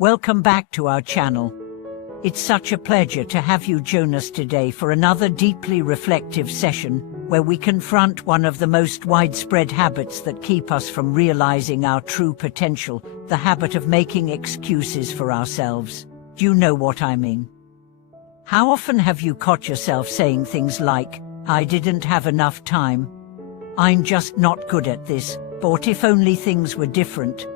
Welcome back to our channel. It's such a pleasure to have you join us today for another deeply reflective session where we confront one of the most widespread habits that keep us from realizing our true potential, the habit of making excuses for ourselves. Do you know what I mean? How often have you caught yourself saying things like, "I didn't have enough time," "I'm just not good at this," or "if only things were different"?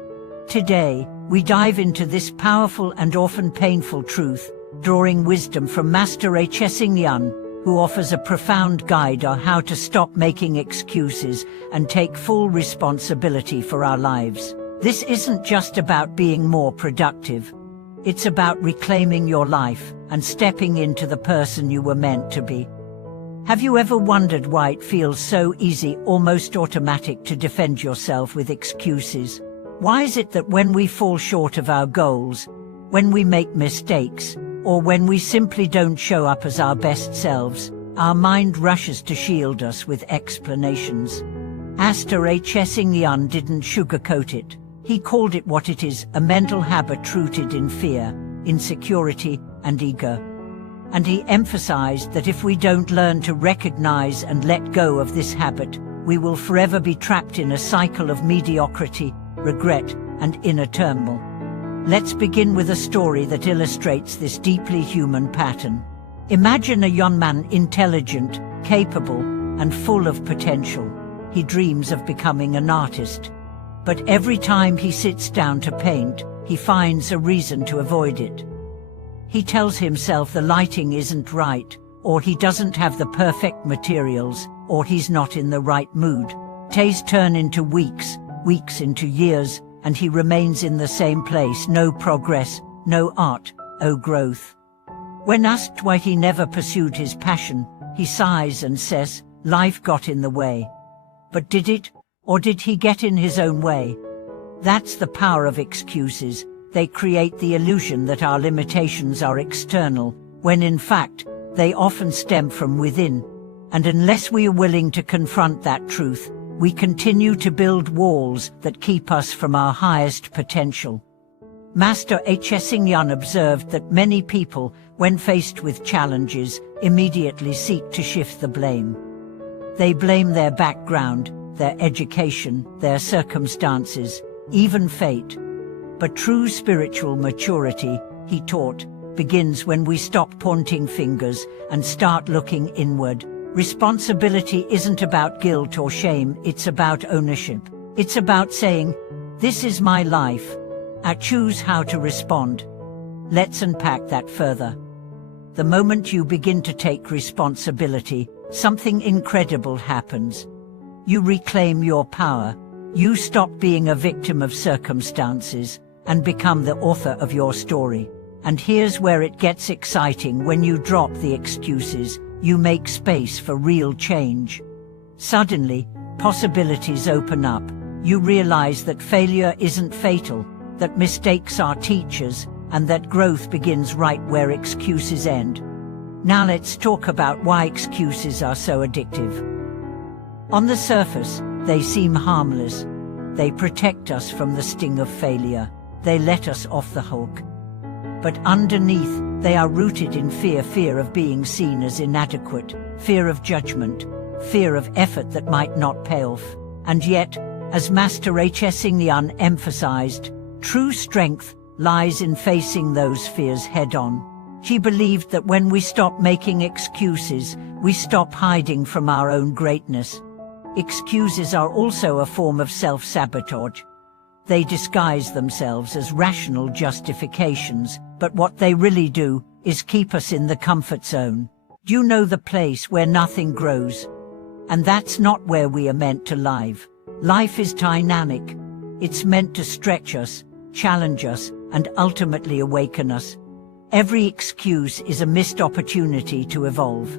Today, we dive into this powerful and often painful truth, drawing wisdom from Master Yin, who offers a profound guide on how to stop making excuses and take full responsibility for our lives. This isn't just about being more productive. It's about reclaiming your life and stepping into the person you were meant to be. Have you ever wondered why it feels so easy, almost automatic, to defend yourself with excuses? Why is it that when we fall short of our goals, when we make mistakes, or when we simply don't show up as our best selves, our mind rushes to shield us with explanations? Master Yin didn't sugarcoat it. He called it what it is, a mental habit rooted in fear, insecurity, and ego. And he emphasized that if we don't learn to recognize and let go of this habit, we will forever be trapped in a cycle of mediocrity, regret, and inner turmoil. Let's begin with a story that illustrates this deeply human pattern. Imagine a young man, intelligent, capable, and full of potential. He dreams of becoming an artist. But every time he sits down to paint, he finds a reason to avoid it. He tells himself the lighting isn't right, or he doesn't have the perfect materials, or he's not in the right mood. Days turn into weeks, weeks into years, and he remains in the same place. No progress, no art, no growth. When asked why he never pursued his passion, he sighs and says, "Life got in the way." But did it? Or did he get in his own way? That's the power of excuses. They create the illusion that our limitations are external, when in fact, they often stem from within. And unless we are willing to confront that truth, we continue to build walls that keep us from our highest potential. Master Yin observed that many people, when faced with challenges, immediately seek to shift the blame. They blame their background, their education, their circumstances, even fate. But true spiritual maturity, he taught, begins when we stop pointing fingers and start looking inward. Responsibility isn't about guilt or shame, it's about ownership. It's about saying, "This is my life. I choose how to respond." Let's unpack that further. The moment you begin to take responsibility, something incredible happens. You reclaim your power. You stop being a victim of circumstances and become the author of your story. And here's where it gets exciting. When you drop the excuses, you make space for real change. Suddenly, possibilities open up. You realize that failure isn't fatal, that mistakes are teachers, and that growth begins right where excuses end. Now let's talk about why excuses are so addictive. On the surface, they seem harmless. They protect us from the sting of failure. They let us off the hook. But underneath, they are rooted in fear of being seen as inadequate, fear of judgment, fear of effort that might not pay off. And yet, as Master Yin emphasized, true strength lies in facing those fears head-on. He believed that when we stop making excuses, we stop hiding from our own greatness. Excuses are also a form of self-sabotage. They disguise themselves as rational justifications, but what they really do is keep us in the comfort zone. Do you know the place where nothing grows? And that's not where we are meant to live. Life is dynamic. It's meant to stretch us, challenge us, and ultimately awaken us. Every excuse is a missed opportunity to evolve.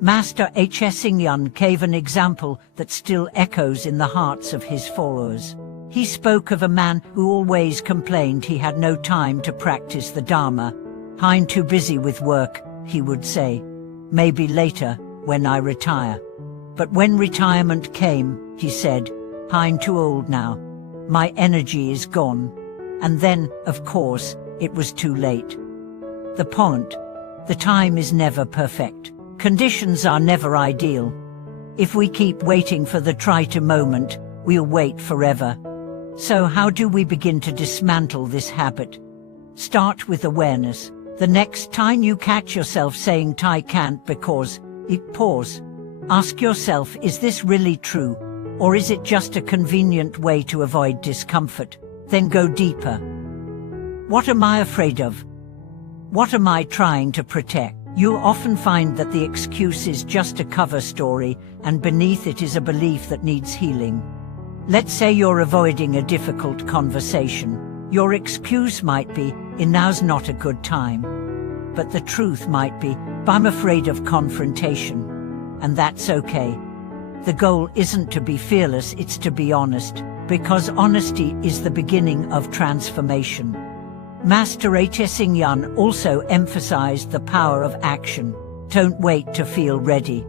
Master Yin gave an example that still echoes in the hearts of his followers. He spoke of a man who always complained he had no time to practice the Dharma. "I'm too busy with work," he would say. "Maybe later, when I retire." But when retirement came, he said, "I'm too old now. My energy is gone." And then, of course, it was too late. The point: the time is never perfect. Conditions are never ideal. If we keep waiting for the try-to moment, we'll wait forever. So how do we begin to dismantle this habit? Start with awareness. The next time you catch yourself saying "I can't because," pause. Ask yourself, is this really true? Or is it just a convenient way to avoid discomfort? Then go deeper. What am I afraid of? What am I trying to protect? You'll often find that the excuse is just a cover story, and beneath it is a belief that needs healing. Let's say you're avoiding a difficult conversation. Your excuse might be, "Now's not a good time." But the truth might be, "I'm afraid of confrontation." And that's okay. The goal isn't to be fearless, it's to be honest, because honesty is the beginning of transformation. Master H.S. Yun also emphasized the power of action. Don't wait to feel ready.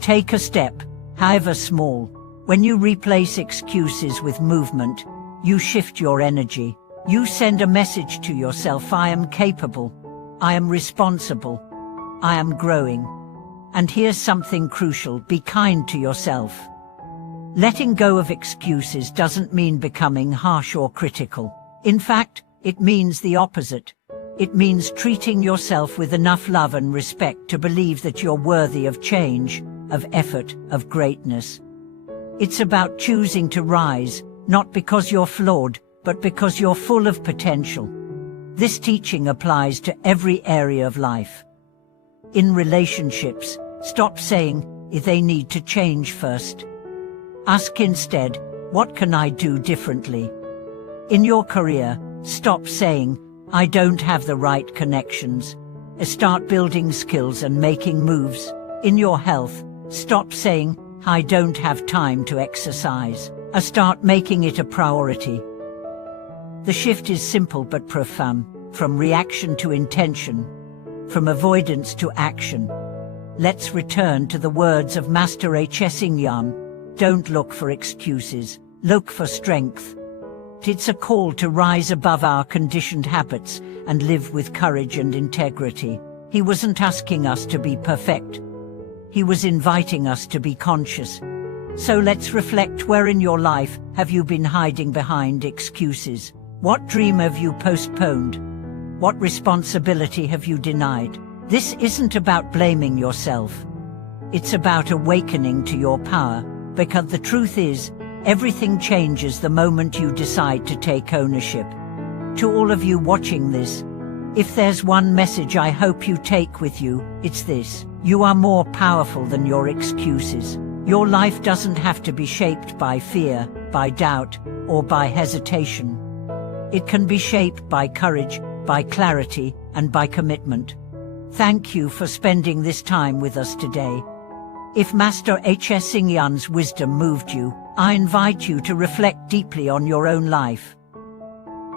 Take a step, however small. When you replace excuses with movement, you shift your energy. You send a message to yourself: I am capable, I am responsible, I am growing. And here's something crucial: be kind to yourself. Letting go of excuses doesn't mean becoming harsh or critical. In fact, it means the opposite. It means treating yourself with enough love and respect to believe that you're worthy of change, of effort, of greatness. It's about choosing to rise, not because you're flawed, but because you're full of potential. This teaching applies to every area of life. In relationships, stop saying, "They need to change first." Ask instead, "What can I do differently?" In your career, stop saying, "I don't have the right connections." Start building skills and making moves. In your health, stop saying, "I don't have time to exercise." Start making it a priority. The shift is simple but profound, from reaction to intention, from avoidance to action. Let's return to the words of Master H.S. Yun. Don't look for excuses, look for strength. It's a call to rise above our conditioned habits and live with courage and integrity. He wasn't asking us to be perfect. He was inviting us to be conscious. So let's reflect: where in your life have you been hiding behind excuses? What dream have you postponed? What responsibility have you denied? This isn't about blaming yourself. It's about awakening to your power, because the truth is, everything changes the moment you decide to take ownership. To all of you watching this, if there's one message I hope you take with you, it's this: you are more powerful than your excuses. Your life doesn't have to be shaped by fear, by doubt, or by hesitation. It can be shaped by courage, by clarity, and by commitment. Thank you for spending this time with us today. If Master H.S. Yun's wisdom moved you, I invite you to reflect deeply on your own life.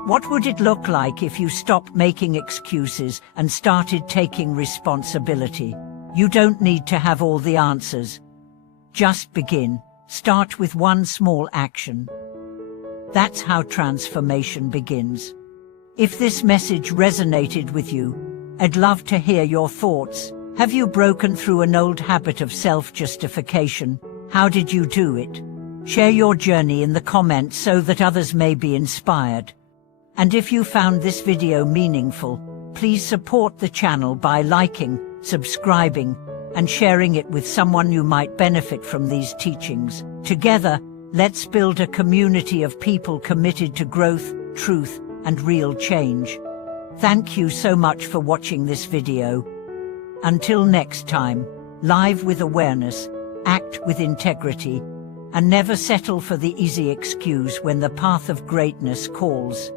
What would it look like if you stopped making excuses and started taking responsibility? You don't need to have all the answers. Just begin. Start with one small action. That's how transformation begins. If this message resonated with you, I'd love to hear your thoughts. Have you broken through an old habit of self-justification? How did you do it? Share your journey in the comments so that others may be inspired. And if you found this video meaningful, please support the channel by liking, subscribing, and sharing it with someone who might benefit from these teachings. Together, let's build a community of people committed to growth, truth, and real change. Thank you so much for watching this video. Until next time, live with awareness, act with integrity, and never settle for the easy excuse when the path of greatness calls.